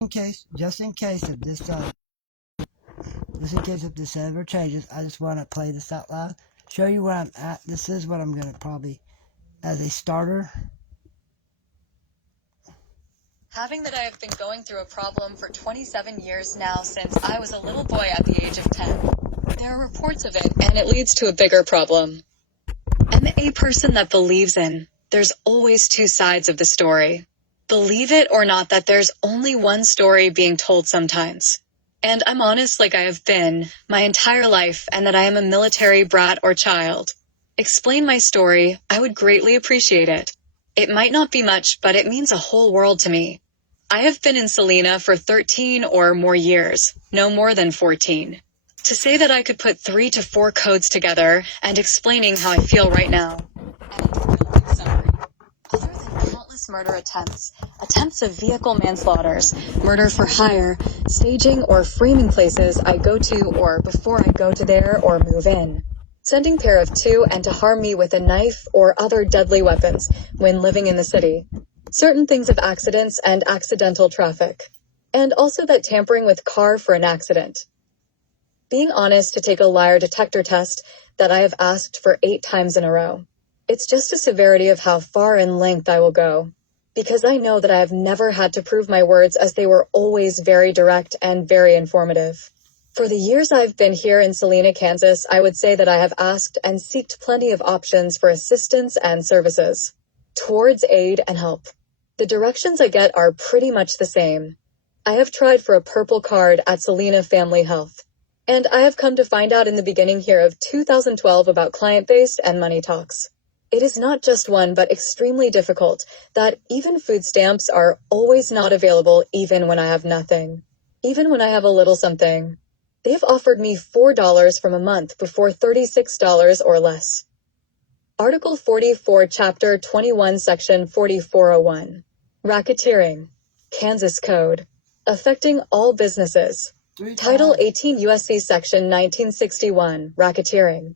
Just in case if this ever changes, I just want to play this out loud, show you where I'm at. This is what I'm going to probably, as a starter. Having that I have been going through a problem for 27 years now since I was a little boy at the age of 10. There are reports of it, and it leads to a bigger problem. I'm a person that believes in, there's always two sides of the story. Believe it or not that there's only one story being told sometimes. And I'm honest like I have been, my entire life, and that I am a military brat or child. Explain my story, I would greatly appreciate it. It might not be much, but it means a whole world to me. I have been in Selena for 13 or more years, no more than 14. To say that I could put 3 to 4 codes together, and explaining how I feel right now. And a thrilling summary. Other than countless murder attempts of vehicle manslaughters, murder for hire, staging or framing places I go to or before I go to there or move in. Sending pair of 2 and to harm me with a knife or other deadly weapons when living in the city. Certain things of accidents and accidental traffic. And also that tampering with car for an accident. Being honest to take a liar detector test that I have asked for 8 times in a row. It's just a severity of how far in length I will go. Because I know that I have never had to prove my words as they were always very direct and very informative. For the years I've been here in Salina, Kansas, I would say that I have asked and seeked plenty of options for assistance and services. Towards aid and help. The directions I get are pretty much the same. I have tried for a purple card at Salina Family Health. And I have come to find out in the beginning here of 2012 about client-based and money talks. It is not just one, but extremely difficult, that even food stamps are always not available even when I have nothing. Even when I have a little something. They've offered me $4 from a month before $36 or less. Article 44, Chapter 21, Section 4401. Racketeering. Kansas Code. Affecting all businesses. Title 18 U.S.C. Section 1961, Racketeering.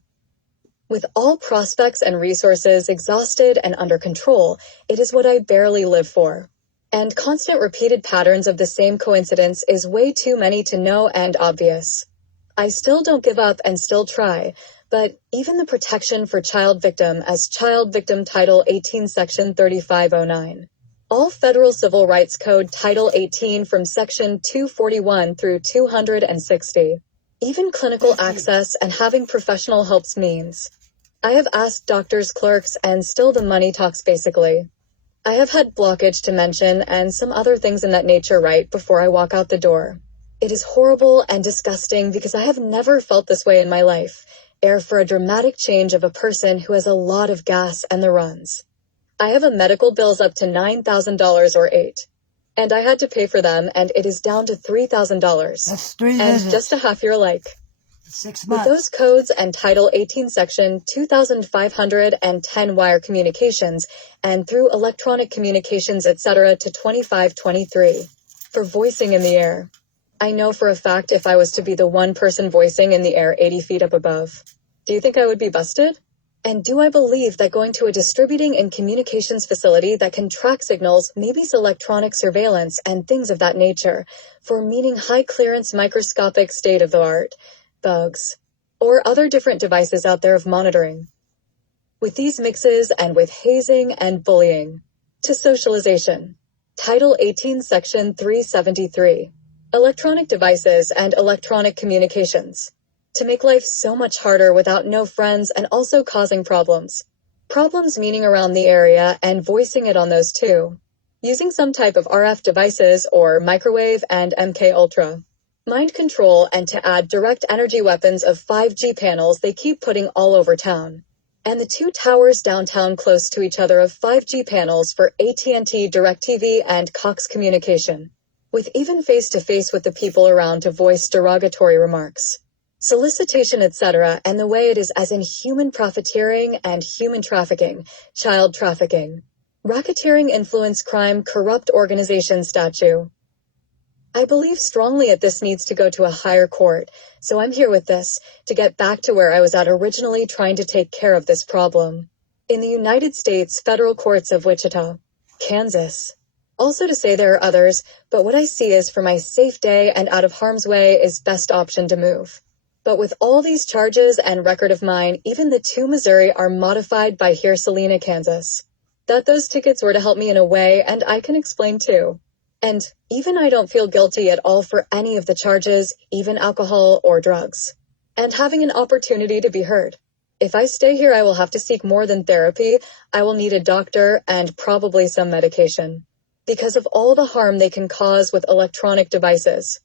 With all prospects and resources exhausted and under control, it is what I barely live for. And constant repeated patterns of the same coincidence is way too many to know and obvious. I still don't give up and still try, but even the protection for child victim as Child Victim Title 18 Section 3509. All Federal Civil Rights Code Title 18 from Section 241 through 260. Even clinical access and having professional helps means. I have asked doctors, clerks, and still the money talks basically. I have had blockage to mention and some other things in that nature right before I walk out the door. It is horrible and disgusting because I have never felt this way in my life, ere for a dramatic change of a person who has a lot of gas and the runs. I have a medical bills up to $9,000 or 8. And I had to pay for them, and it is down to $3,000. That's 3 and visits. Just a half year like. 6 months. With those codes and Title 18 Section 2510 wire communications, and through electronic communications, etc. to 2523. For voicing in the air. I know for a fact if I was to be the one person voicing in the air 80 feet up above. Do you think I would be busted? And do I believe that going to a distributing and communications facility that can track signals, maybe electronic surveillance and things of that nature, for meaning high clearance microscopic state-of-the-art, bugs, or other different devices out there of monitoring? With these mixes and with hazing and bullying. To socialization. Title 18 Section 373. Electronic devices and electronic communications. To make life so much harder without no friends and also causing problems. Problems meaning around the area and voicing it on those too. Using some type of RF devices or microwave and MK Ultra. Mind control and to add direct energy weapons of 5G panels they keep putting all over town. And the 2 towers downtown close to each other of 5G panels for AT&T, DirecTV, and Cox Communication. With even face-to-face with the people around to voice derogatory remarks. Solicitation, etc., and the way it is as in human profiteering and human trafficking, child trafficking. Racketeering, influence, crime, corrupt organization statute. I believe strongly that this needs to go to a higher court, so I'm here with this, to get back to where I was at originally trying to take care of this problem. In the United States Federal Courts of Wichita, Kansas. Also to say there are others, but what I see is for my safe day and out of harm's way is best option to move. But with all these charges and record of mine, even the two Missouri are modified by here Salina, Kansas. That those tickets were to help me in a way, and I can explain too. And even I don't feel guilty at all for any of the charges, even alcohol or drugs. And having an opportunity to be heard. If I stay here, I will have to seek more than therapy. I will need a doctor and probably some medication. Because of all the harm they can cause with electronic devices.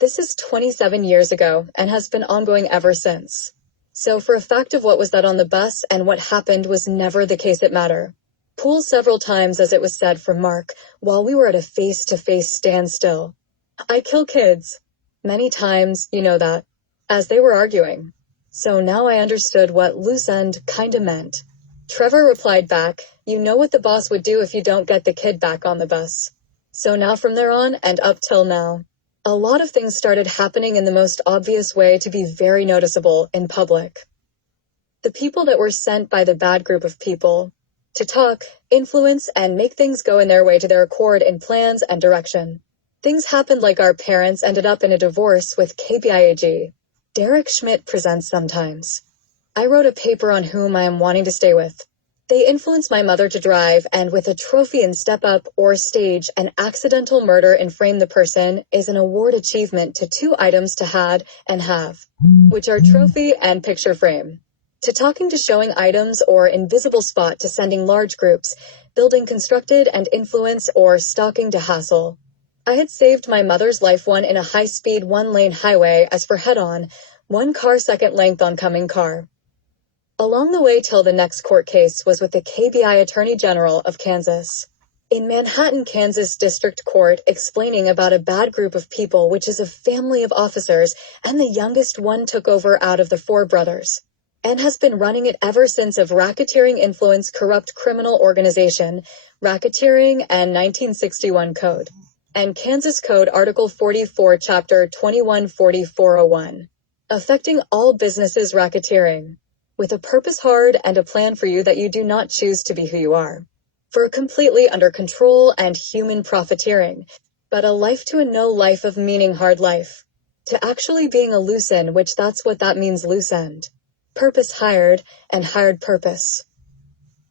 This is 27 years ago and has been ongoing ever since. So for a fact of what was that on the bus and what happened was never the case it matter. Pulled several times, as it was said from Mark, while we were at a face-to-face standstill. I kill kids. Many times, you know that. As they were arguing. So now I understood what loose end kinda meant. Trevor replied back, you know what the boss would do if you don't get the kid back on the bus. So now from there on and up till now, a lot of things started happening in the most obvious way to be very noticeable in public. The people that were sent by the bad group of people to talk, influence, and make things go in their way to their accord in plans and direction. Things happened like our parents ended up in a divorce with KBIAG. Derek Schmidt presents sometimes. I wrote a paper on whom I am wanting to stay with. They influenced my mother to drive, and with a trophy in Step Up or stage an accidental murder in Frame the Person is an award achievement to two items to had and have, which are trophy and picture frame. To talking to showing items or invisible spot to sending large groups, building constructed and influence or stalking to hassle. I had saved my mother's life one in a high-speed one-lane highway as for head-on, 1 car second length oncoming car. Along the way till the next court case was with the KBI Attorney General of Kansas. In Manhattan, Kansas District Court, explaining about a bad group of people which is a family of officers, and the youngest one took over out of the 4 brothers. And has been running it ever since of racketeering influence corrupt criminal organization, racketeering and 1961 code. And Kansas Code Article 44, Chapter 214401. Affecting all businesses racketeering. With a purpose hard and a plan for you that you do not choose to be who you are. For a completely under control and human profiteering, but a life to a no life of meaning hard life. To actually being a loose end, which that's what that means loose end. Purpose hired and hired purpose.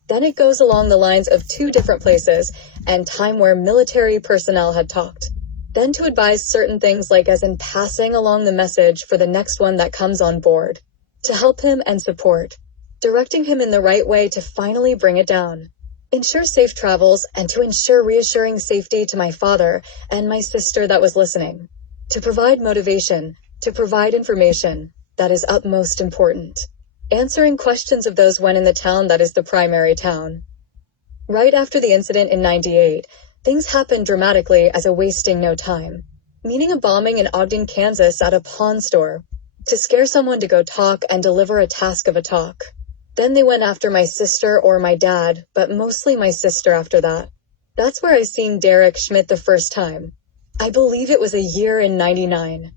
Then it goes along the lines of 2 different places and time where military personnel had talked. Then to advise certain things like as in passing along the message for the next one that comes on board. To help him and support. Directing him in the right way to finally bring it down. Ensure safe travels and to ensure reassuring safety to my father and my sister that was listening. To provide motivation, to provide information, that is utmost important. Answering questions of those when in the town that is the primary town. Right after the incident in 98, things happened dramatically as a wasting no time. Meaning a bombing in Ogden, Kansas at a pawn store. To scare someone to go talk and deliver a task of a talk. Then they went after my sister or my dad, but mostly my sister after that. That's where I seen Derek Schmidt the first time. I believe it was a year in 99.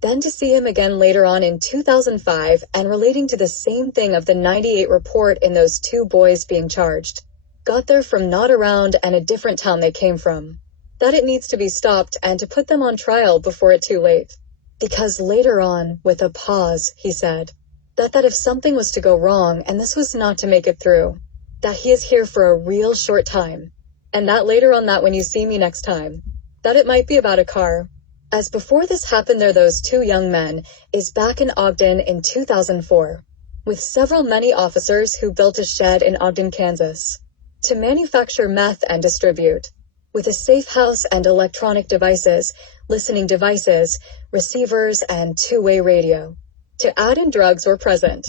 Then to see him again later on in 2005 and relating to the same thing of the 98 report in those 2 boys being charged. Got there from not around and a different town they came from. That it needs to be stopped and to put them on trial before it's too late. Because later on, with a pause, he said, that if something was to go wrong and this was not to make it through, that he is here for a real short time. And that later on that when you see me next time, that it might be about a car. As before this happened there those 2 young men is back in Ogden in 2004, with several many officers who built a shed in Ogden, Kansas, to manufacture meth and distribute, with a safe house and electronic devices, listening devices, receivers, and 2-way radio. To add in drugs were present.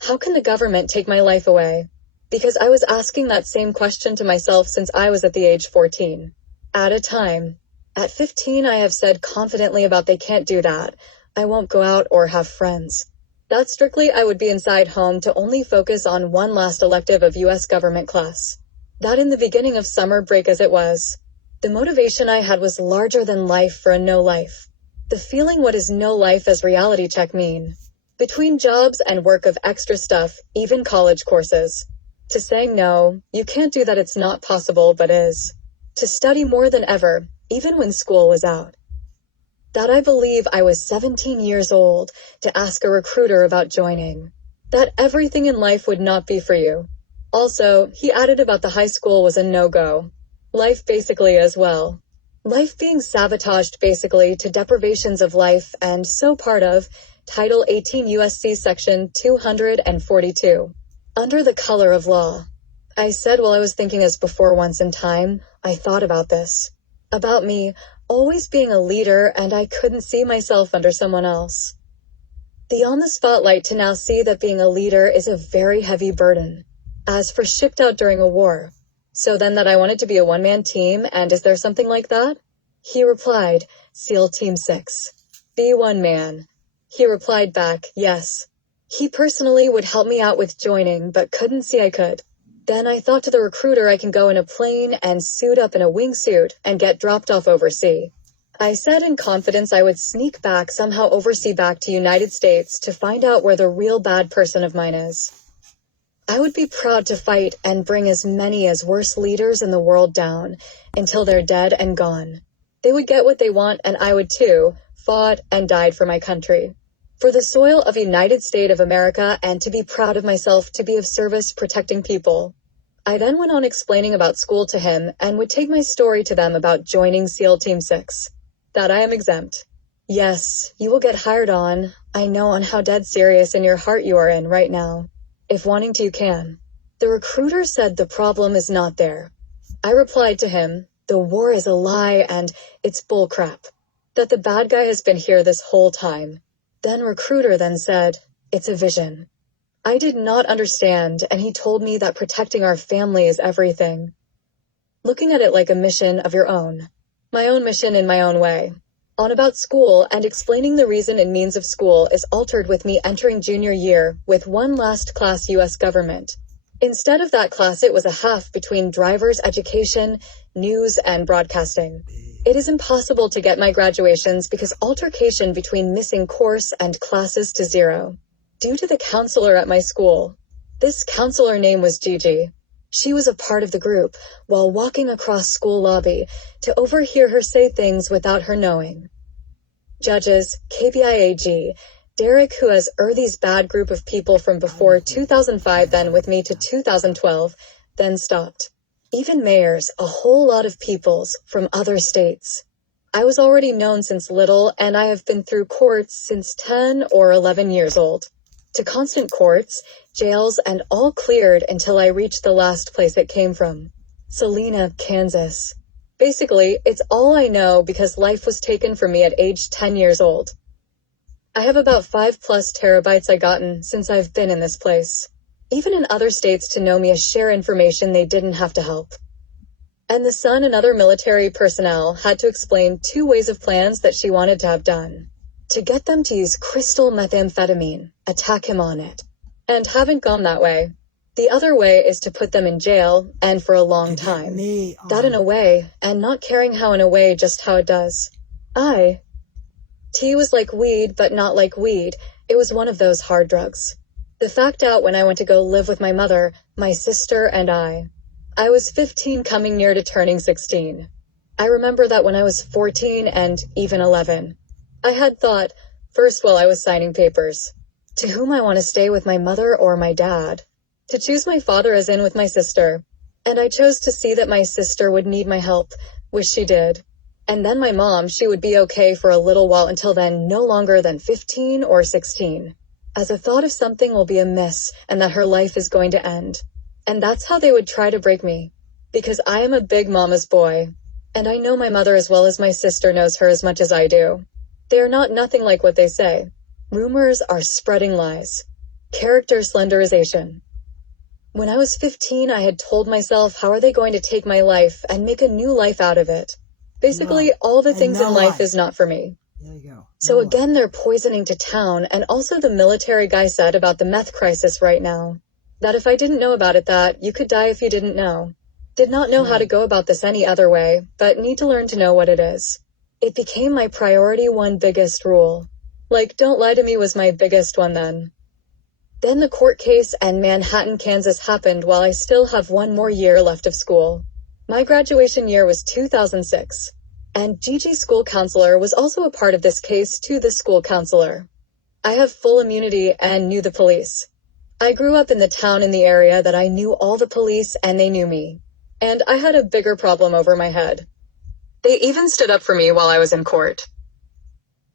How can the government take my life away? Because I was asking that same question to myself since I was at the age 14. At a time. At 15 I have said confidently about they can't do that. I won't go out or have friends. That strictly I would be inside home to only focus on one last elective of U.S. government class. That in the beginning of summer break as it was. The motivation I had was larger than life for a no life. The feeling what is no life as reality check mean. Between jobs and work of extra stuff, even college courses. To saying no, you can't do that it's not possible but is. to study more than ever, even when school was out. That I believe I was 17 years old to ask a recruiter about joining. That everything in life would not be for you. Also, he added about the high school was a no-go. Life basically as well. Life being sabotaged basically to deprivations of life and so part of Title 18 USC Section 242. Under the color of law. I said while I was thinking as before once in time, I thought about this. About me always being a leader and I couldn't see myself under someone else. The on-the-spotlight to now see that being a leader is a very heavy burden. As for shipped out during a war. So then that I wanted to be a one-man team, and is there something like that? He replied, SEAL Team 6. Be one man. He replied back, yes. He personally would help me out with joining, but couldn't see I could. Then I thought to the recruiter I can go in a plane and suit up in a wingsuit and get dropped off overseas. I said in confidence I would sneak back somehow overseas back to United States to find out where the real bad person of mine is. I would be proud to fight and bring as many as worse leaders in the world down until they're dead and gone. They would get what they want and I would too, fought and died for my country. For the soil of United States of America and to be proud of myself to be of service protecting people. I then went on explaining about school to him and would take my story to them about joining SEAL Team 6. That I am exempt. Yes, you will get hired on. I know on how dead serious in your heart you are in right now. If wanting to, you can. The recruiter said the problem is not there. I replied to him, the war is a lie and it's bullcrap. That the bad guy has been here this whole time. Then recruiter then said, it's a vision. I did not understand and he told me that protecting our family is everything. Looking at it like a mission of your own. My own mission in my own way. On about school and explaining the reason and means of school is altered with me entering junior year with one last class U.S. government. Instead of that class it was a half between driver's education, news and broadcasting. It is impossible to get my graduations because altercation between missing course and classes to zero. Due to the counselor at my school. This counselor name was Gigi. She was a part of the group while walking across school lobby to overhear her say things without her knowing. Judges, KBIAG, Derek who has these bad group of people from before 2005 then with me to 2012, then stopped. Even mayors, a whole lot of peoples from other states. I was already known since little and I have been through courts since 10 or 11 years old. To constant courts, jails, and all cleared until I reached the last place it came from. Salina, Kansas. Basically, it's all I know because life was taken from me at age 10 years old. I have about 5+ terabytes I gotten since I've been in this place. Even in other states to know me as share information they didn't have to help. And the son and other military personnel had to explain 2 ways of plans that she wanted to have done. To get them to use crystal methamphetamine, attack him on it. And haven't gone that way. The other way is to put them in jail, and for a long time. That in a way, and not caring how in a way just how it does. Tea was like weed, but not like weed. It was one of those hard drugs. The fact out when I went to go live with my mother, my sister, and I. I was 15 coming near to turning 16. I remember that when I was 14 and even 11. I had thought, first while I was signing papers, to whom I want to stay with my mother or my dad. To choose my father as in with my sister. And I chose to see that my sister would need my help, which she did. And then my mom, she would be okay for a little while until then no longer than 15 or 16. As a thought of something will be amiss and that her life is going to end. And that's how they would try to break me. Because I am a big mama's boy. And I know my mother as well as my sister knows her as much as I do. They are not nothing like what they say. Rumors are spreading lies. Character slenderization. When I was 15, I had told myself how are they going to take my life and make a new life out of it. Basically, all the things in life is not for me. There you go. So again, they're poisoning to town, and also the military guy said about the meth crisis right now. That if I didn't know about it that, you could die if you didn't know. Did not know how to go about this any other way, but need to learn to know what it is. It became my priority one biggest rule. Like, don't lie to me was my biggest one then. Then the court case and Manhattan, Kansas happened while I still have one more year left of school. My graduation year was 2006, and Gigi's school counselor was also a part of this case to the school counselor. I have full immunity and knew the police. I grew up in the town in the area that I knew all the police and they knew me. And I had a bigger problem over my head. They even stood up for me while I was in court.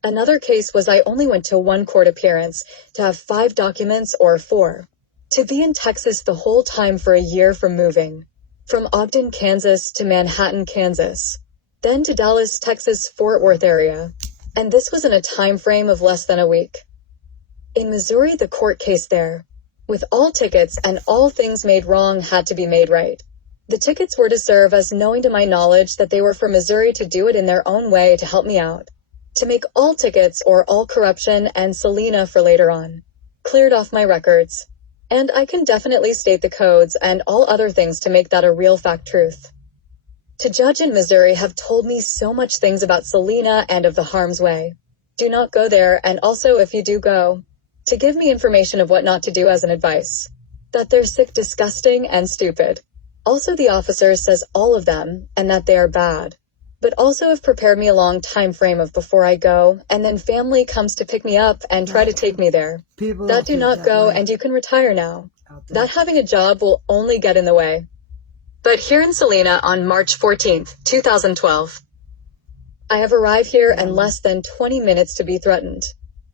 Another case was I only went to one court appearance to have 5 documents or 4. To be in Texas the whole time for a year from moving. From Ogden, Kansas to Manhattan, Kansas. Then to Dallas, Texas, Fort Worth area. And this was in a time frame of less than a week. In Missouri, the court case there, with all tickets and all things made wrong had to be made right. The tickets were to serve as knowing to my knowledge that they were for Missouri to do it in their own way to help me out. To make all tickets or all corruption and Selena for later on. Cleared off my records. And I can definitely state the codes and all other things to make that a real fact truth. To judge in Missouri have told me so much things about Selena and of the harm's way. Do not go there, and also if you do go, to give me information of what not to do as an advice. That they're sick, disgusting, and stupid. Also the officer says all of them, and that they are bad. But also have prepared me a long time frame of before I go, and then family comes to pick me up and try to take me there. People That don't do think not that go, way and you can retire now. out there. That having a job will only get in the way. But here in Selena on March 14th, 2012. I have arrived here in less than 20 minutes to be threatened.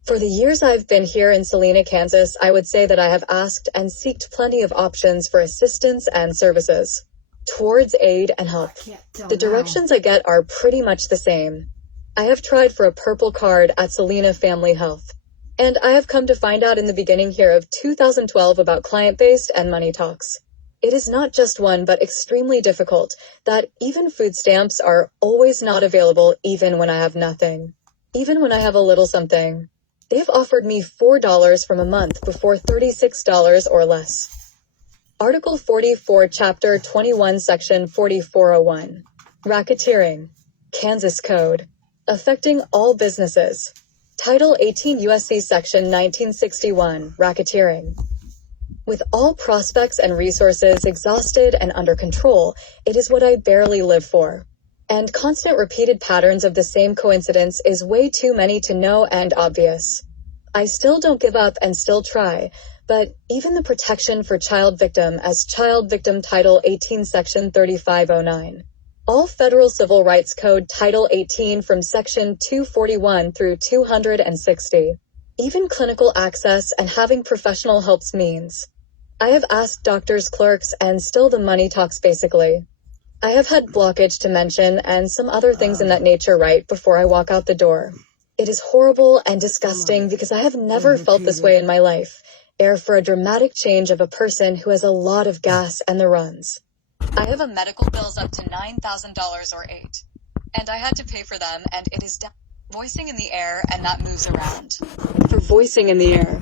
For the years I've been here in Selena, Kansas, I would say that I have asked and seeked plenty of options for assistance and services. Towards aid and help. Can't tell The now. directions I get are pretty much the same. I have tried for a purple card at Selena Family Health. And I have come to find out in the beginning here of 2012 about client-based and money talks. It is not just one but extremely difficult that even food stamps are always not available even when I have nothing. Even when I have a little something. They've offered me $4 from a month before $36 or less. Article 44, Chapter 21, Section 4401. Racketeering. Kansas Code. Affecting all businesses. Title 18 U.S.C. Section 1961. Racketeering. With all prospects and resources exhausted and under control, it is what I barely live for. And constant repeated patterns of the same coincidence is way too many to know and obvious. I still don't give up and still try, but even the protection for child victim as Child Victim Title 18 Section 3509. All Federal Civil Rights Code Title 18 from Section 241 through 260. Even clinical access and having professional helps means. I have asked doctors, clerks, and still the money talks basically. I have had blockage to mention and some other things in that nature right before I walk out the door. It is horrible and disgusting because I have never felt this way in my life. Ere for a dramatic change of a person who has a lot of gas and the runs. I have a medical bills up to $9,000 or 8. And I had to pay for them and it is voicing in the air and that moves around. For voicing in the air.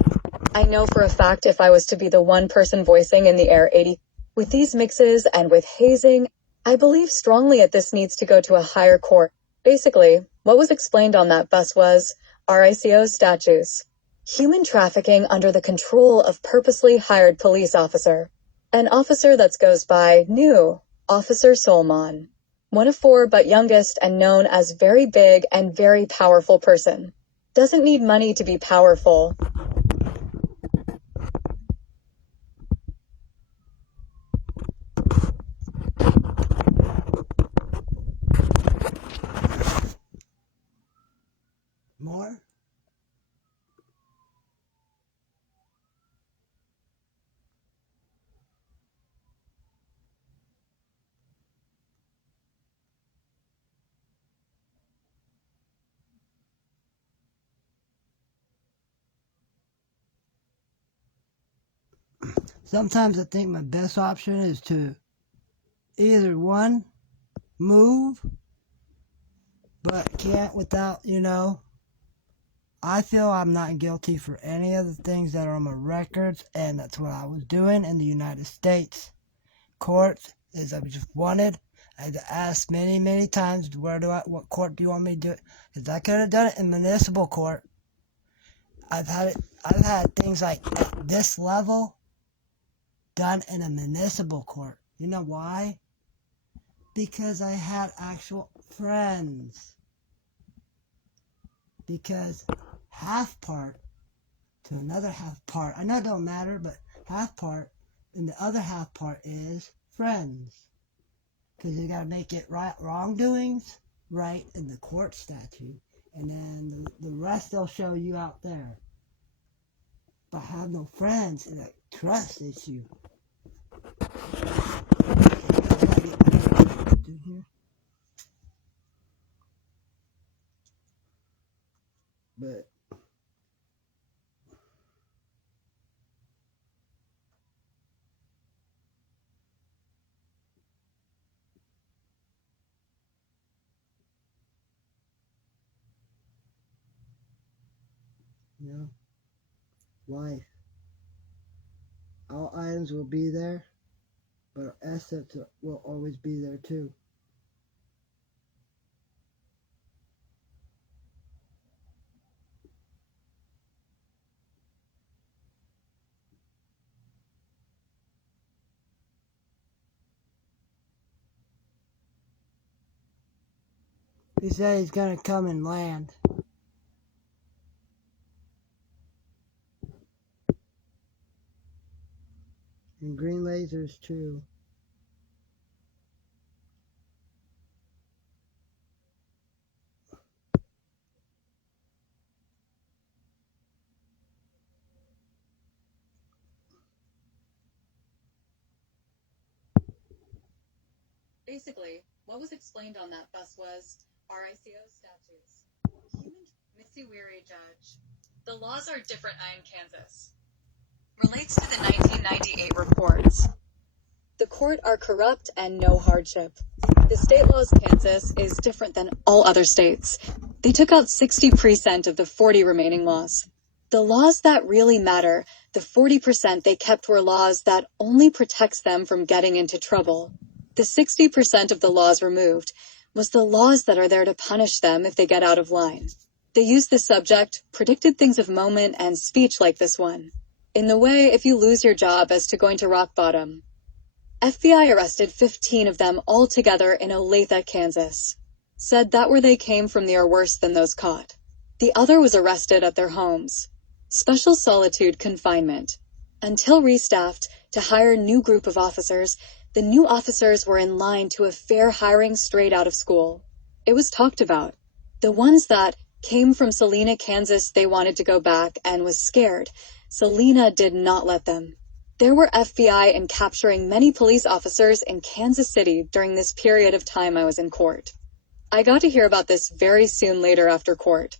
I know for a fact if I was to be the one person voicing in the air 80, with these mixes and with hazing, I believe strongly that this needs to go to a higher court. Basically, what was explained on that bus was RICO statutes. Human trafficking under the control of purposely hired police officer. An officer that goes by new Officer Solomon. One of 4 but youngest and known as very big and very powerful person. Doesn't need money to be powerful. More? Sometimes I think my best option is to either one, move, but can't without, I feel I'm not guilty for any of the things that are on my records, and that's what I was doing in the United States courts, is I just wanted, I had to ask many, many times, what court do you want me to do it? Because I could have done it in municipal court. I've had things like at this level done in a municipal court. You know why? because I had actual friends. Because half part to another half part, I know it don't matter, but half part and the other half part is friends. Because you got to make it right, wrongdoings right in the court statute, and then the rest they'll show you out there. But I have no friends, and a trust issue. But you know, life. All items will be there, but our assets will always be there too. He said he's gonna come and land. And green lasers too. Basically, what was explained on that bus was RICO statutes. Missy Weary Judge. The laws are different in Kansas. Relates to the 1998 reports. The court are corrupt and no hardship. The state laws Kansas is different than all other states. They took out 60% of the 40 remaining laws. The laws that really matter, the 40% they kept were laws that only protects them from getting into trouble. The 60% of the laws removed was the laws that are there to punish them if they get out of line. They used the subject, predicted things of moment and speech like this one. In the way, if you lose your job as to going to rock bottom. FBI arrested 15 of them all together in Olathe, Kansas. Said that where they came from they are worse than those caught. The other was arrested at their homes. Special solitude confinement. Until restaffed to hire new group of officers, the new officers were in line to a fair hiring straight out of school. It was talked about. The ones that came from Salina, Kansas, they wanted to go back and was scared. Salina did not let them. There were FBI in capturing many police officers in Kansas City during this period of time I was in court. I got to hear about this very soon later after court.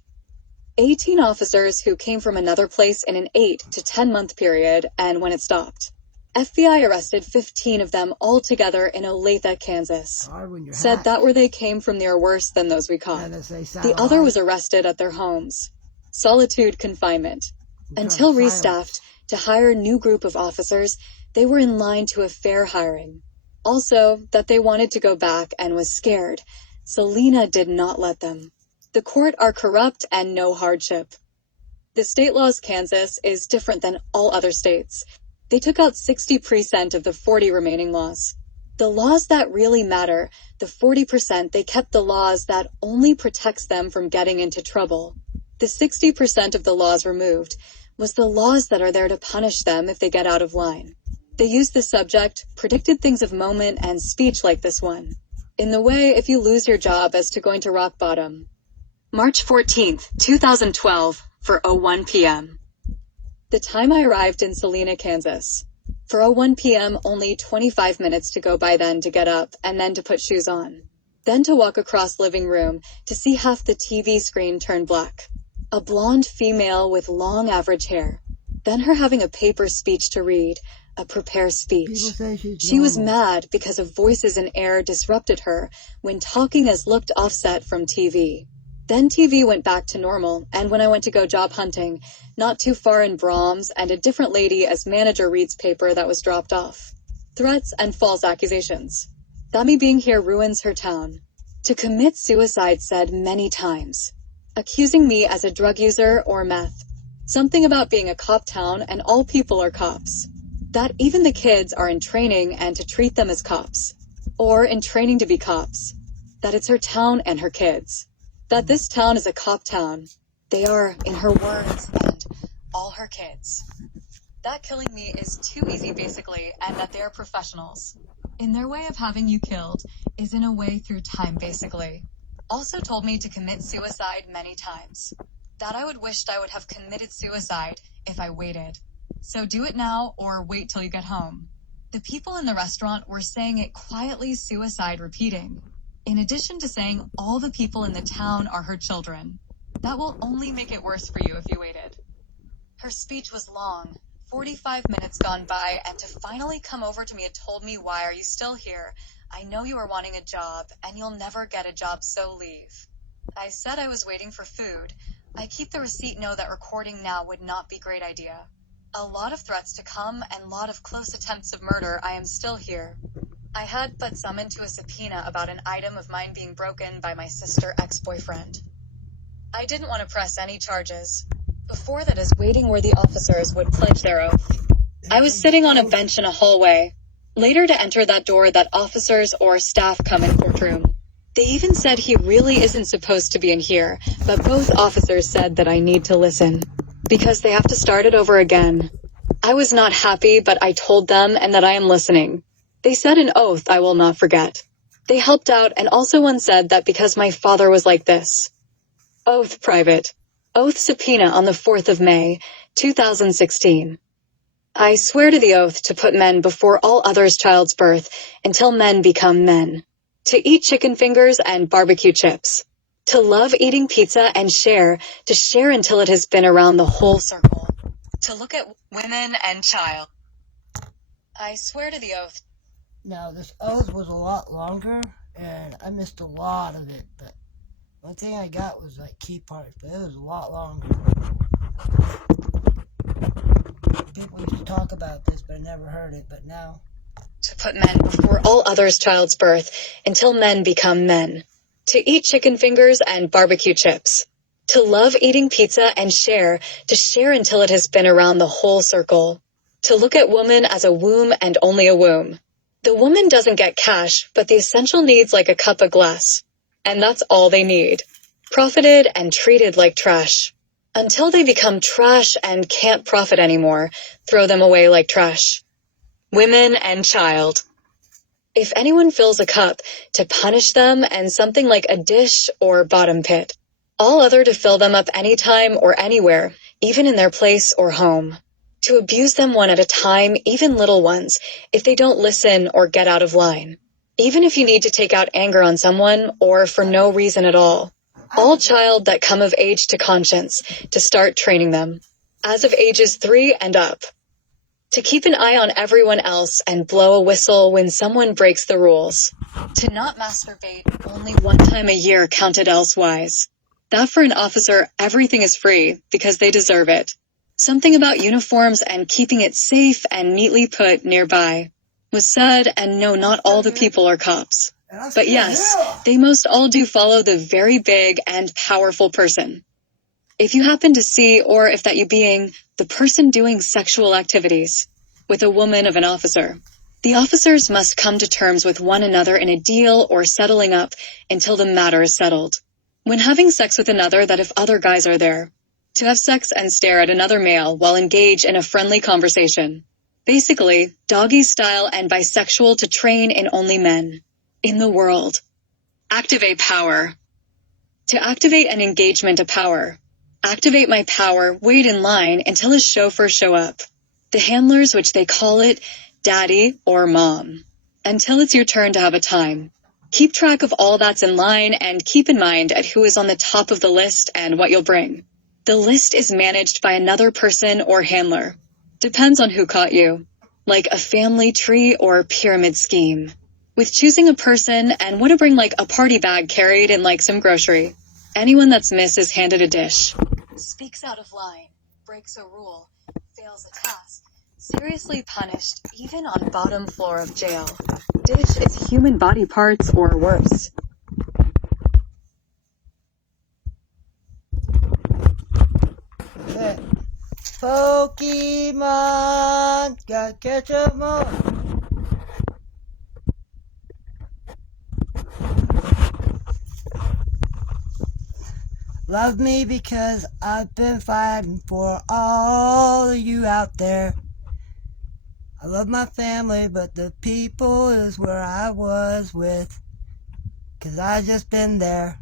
18 officers who came from another place in an 8 to 10 month period, and when it stopped. FBI arrested 15 of them all together in Olathe, Kansas. Said that where they came from they are worse than those we caught. The other was arrested at their homes. Solitude confinement. Until restaffed to hire a new group of officers, they were in line to a fair hiring. Also, that they wanted to go back and was scared. Salina did not let them. The court are corrupt and no hardship. The state laws Kansas is different than all other states. They took out 60% of the 40 remaining laws. The laws that really matter, the 40%, they kept the laws that only protects them from getting into trouble. The 60% of the laws removed was the laws that are there to punish them if they get out of line. They used the subject, predicted things of moment and speech like this one. In the way, if you lose your job as to going to rock bottom. March 14th, 2012, for 01 p.m. The time I arrived in Salina, Kansas. For 01 p.m., only 25 minutes to go by then to get up and then to put shoes on. Then to walk across living room to see half the TV screen turn black. A blonde female with long average hair. Then her having a paper speech to read, a prepare speech. She was mad because of voices in air disrupted her when talking as looked offset from TV. Then TV went back to normal, and when I went to go job hunting, not too far in Brahms, and a different lady as manager reads paper that was dropped off. Threats and false accusations. That me being here ruins her town. To commit suicide said many times. Accusing me as a drug user or meth. Something about being a cop town and all people are cops. That even the kids are in training and to treat them as cops. or in training to be cops, that it's her town and her kids, that this town is a cop town. They are, in her words, and all her kids. That killing me is too easy, basically, and that they are professionals. In their way of having you killed is in a way through time, basically. Also told me to commit suicide many times. That I would wished I would have committed suicide if I waited. So do it now or wait till you get home. The people in the restaurant were saying it quietly, suicide repeating. In addition to saying all the people in the town are her children. That will only make it worse for you if you waited. Her speech was long, 45 minutes gone by, and to finally come over to me and told me, why are you still here? I know you are wanting a job, and you'll never get a job, so leave. I said I was waiting for food. I keep the receipt, know that recording now would not be a great idea. A lot of threats to come and lot of close attempts of murder. I am still here. I had but summoned to a subpoena about an item of mine being broken by my sister ex-boyfriend. I didn't want to press any charges. Before that is waiting where the officers would pledge their oath. I was sitting on a bench in a hallway. Later to enter that door that officers or staff come in courtroom. They even said he really isn't supposed to be in here, but both officers said that I need to listen. Because they have to start it over again. I was not happy, but I told them and that I am listening. They said an oath I will not forget. They helped out, and also one said that because my father was like this. Oath private. Oath subpoena on the 4th of May, 2016. I swear to the oath to put men before all others' child's birth until men become men. To eat chicken fingers and barbecue chips. To love eating pizza and share, to share until it has been around the whole circle. To look at women and child. I swear to the oath. Now, this oath was a lot longer, and I missed a lot of it, but one thing I got was like key parts, but it was a lot longer. People used to talk about this, but I never heard it, but now. To put men before all others' child's birth until men become men. To eat chicken fingers and barbecue chips. To love eating pizza and share, to share until it has been around the whole circle. To look at woman as a womb and only a womb. The woman doesn't get cash, but the essential needs like a cup of glass. And that's all they need. Profited and treated like trash. Until they become trash and can't profit anymore, throw them away like trash. Women and child. If anyone fills a cup, to punish them and something like a dish or bottom pit. All other to fill them up anytime or anywhere, even in their place or home. To abuse them one at a time, even little ones, if they don't listen or get out of line. Even if you need to take out anger on someone or for no reason at all. All child that come of age to conscience, to start training them. As of ages 3 and up. To keep an eye on everyone else and blow a whistle when someone breaks the rules. To not masturbate only one time a year counted elsewise. That for an officer, everything is free because they deserve it. Something about uniforms and keeping it safe and neatly put nearby. Was said, and no, not all the people are cops. But yes, they most all do follow the very big and powerful person. If you happen to see, or if that you being, the person doing sexual activities with a woman of an officer, the officers must come to terms with one another in a deal or settling up until the matter is settled. When having sex with another, that if other guys are there, to have sex and stare at another male while engaged in a friendly conversation. Basically, doggy style and bisexual to train in only men. In the world. Activate power. To activate an engagement of power. Activate my power, wait in line until his chauffeur show up. The handlers, which they call it, daddy or mom. Until it's your turn to have a time. Keep track of all that's in line and keep in mind at who is on the top of the list and what you'll bring. The list is managed by another person or handler. Depends on who caught you. Like a family tree or pyramid scheme. With choosing a person and what to bring like a party bag carried in like some grocery. Anyone that's missed is handed a dish. Speaks out of line, breaks a rule, fails a task. Seriously punished, even on bottom floor of jail. Dish its human body parts or worse. Pokemon, gotta catch 'em all. Love me because I've been fighting for all of you out there. I love my family, but the people is where I was with. 'Cause I just been there.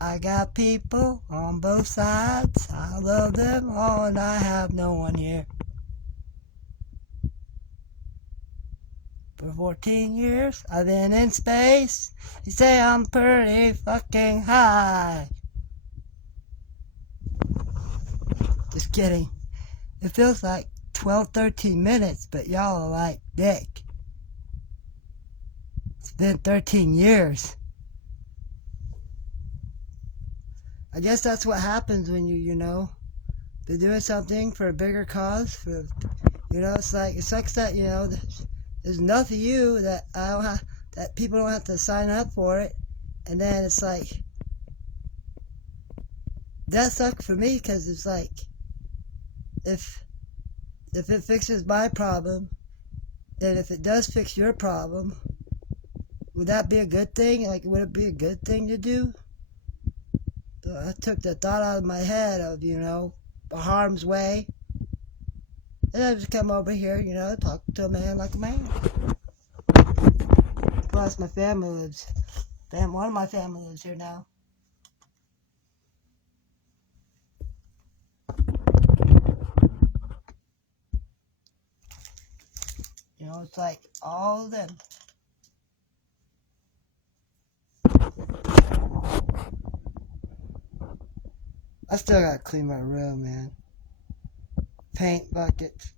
I got people on both sides. I love them all and I have no one here. For 14 years, I've been in space. You say I'm pretty fucking high. Just kidding. It feels like 12, 13 minutes, but y'all are like, Dick. It's been 13 years. I guess that's what happens when they're doing something for a bigger cause. It's like, it sucks that, there's enough of you that that people don't have to sign up for it. And then it's like, that sucks for me, because it's like, if it fixes my problem, and if it does fix your problem, would that be a good thing? Like, would it be a good thing to do? I took the thought out of my head of, harm's way. And I just come over here, talk to a man like a man. Plus, my family lives. One of my family lives here now. It's like all of them. I still gotta clean my room, man. Paint buckets.